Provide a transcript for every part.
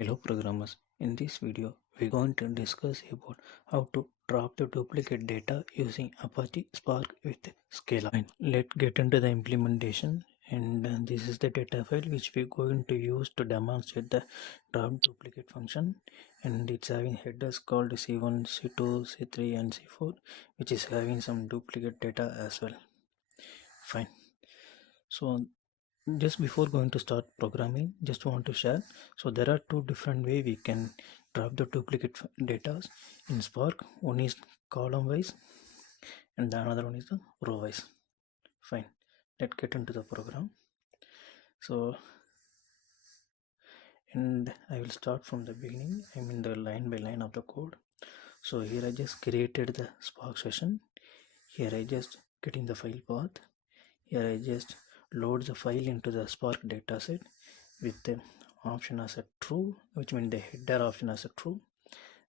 Hello programmers, in this video we're going to discuss about how to drop the duplicate data using Apache Spark with Scala. And let's get into the implementation, and this is the data file which we're going to use to demonstrate the drop duplicate function, and it's having headers called C1, C2, C3 and C4, which is having some duplicate data as well. Fine. So just before going to start programming, just want to share, so there are two different way we can drop the duplicate data in Spark. One is column wise and the another one is the row wise. Fine, let's get into the program. So, and I will start from the beginning. I mean the line by line of the code. So here I just created the Spark session. Here I just getting the file path. Here I just load the file into the Spark dataset with the option as a true, which means the header option as a true.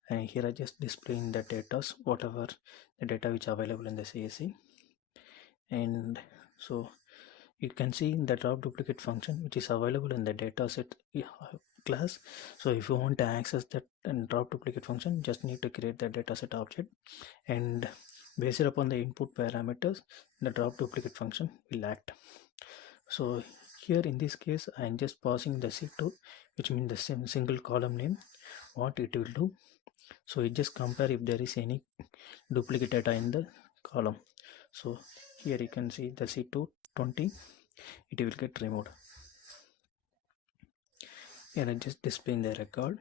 And here I just displaying the data, whatever the data which are available in the CSC. And so you can see the drop duplicate function which is available in the dataset class. So if you want to access that and drop duplicate function, just need to create the dataset object, and based upon the input parameters the drop duplicate function will act. So here in this case I am just passing the C2, which means the same single column name. What it will do, so it just compare if there is any duplicate data in the column. So here you can see the C2 20, it will get removed. Here I just displaying the record,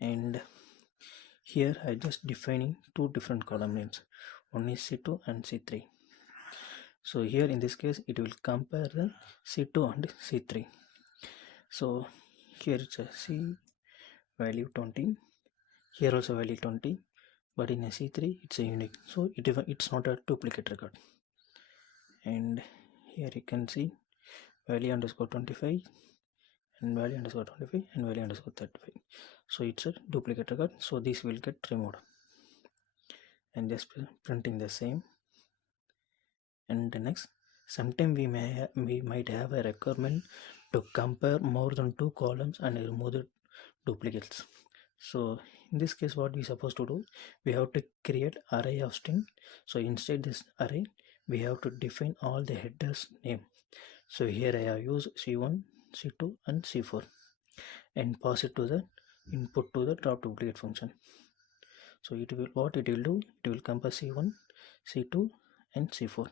and here I just defining two different column names. One is C2 and C3. So here in this case it will compare the C2 and C3. So here it's a C value 20, here also value 20, but in a C3 it's a unique, so it's not a duplicate record. And here you can see value underscore 25 and value underscore 25 and value underscore 35. So it's a duplicate record, so this will get removed. And just printing the same. And the next, sometime we might have a requirement to compare more than two columns and remove the duplicates. So in this case what we supposed to do, we have to create array of string. So inside this array we have to define all the headers name. So here I have used C1, C2 and C4 and pass it to the input to the drop duplicate function. So it will, what it will do, it will compare C1, C2 and C4.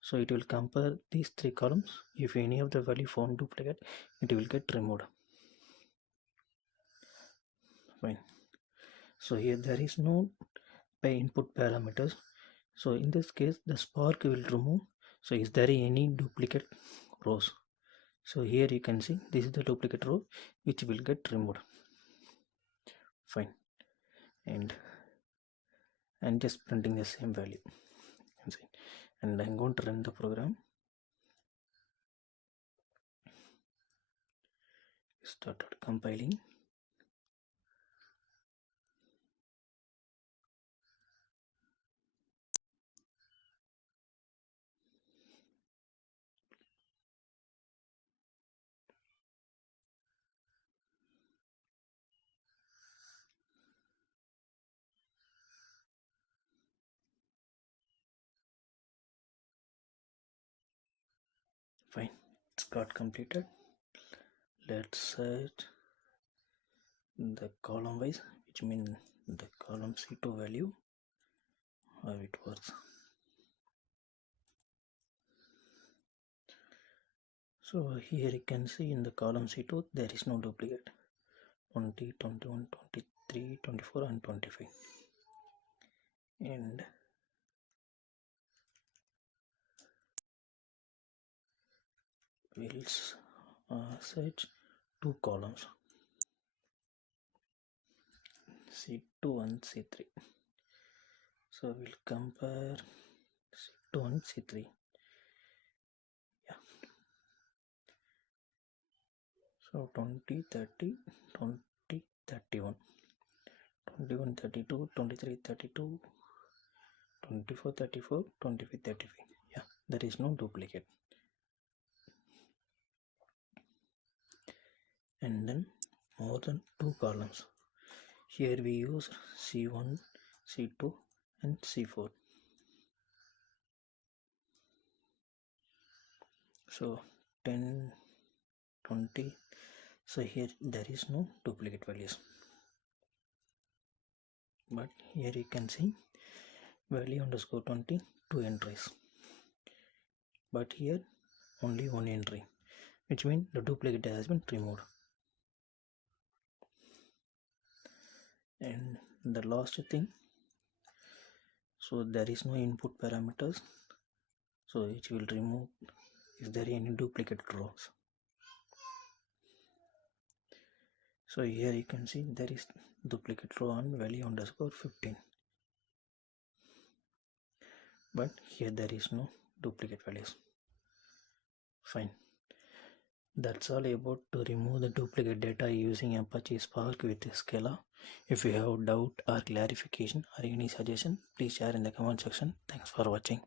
So it will compare these three columns. If any of the value found duplicate, it will get removed. Fine. So here there is no by input parameters. So in this case the Spark will remove. So is there any duplicate rows? So here you can see this is the duplicate row which will get removed. Fine. And just printing the same value. And I'm going to run the program. Started compiling. Fine, it's got completed. Let's set the column wise, which means the column C2 value, how it works. So here you can see in the column C2 there is no duplicate. 20, 21, 23, 24 and 25. And we'll search two columns, C2 and C3. So we'll compare C2 and C3. Yeah. So 20, 30, 20, 31, 21, 32, 23, 32, 24, 34, 25, 35. Yeah, there is no duplicate. And then more than 2 columns. Here we use C1, C2 and C4. So 10, 20. So here there is no duplicate values. But here you can see value underscore 20, 2 entries. But here only 1 entry, which means the duplicate has been removed. And the last thing, so there is no input parameters, so it will remove if there are any duplicate rows. So here you can see there is duplicate row on value underscore 15, but here there is no duplicate values. Fine. That's all about to remove the duplicate data using Apache Spark with Scala. If you have doubt or clarification or any suggestion, please share in the comment section. Thanks for watching.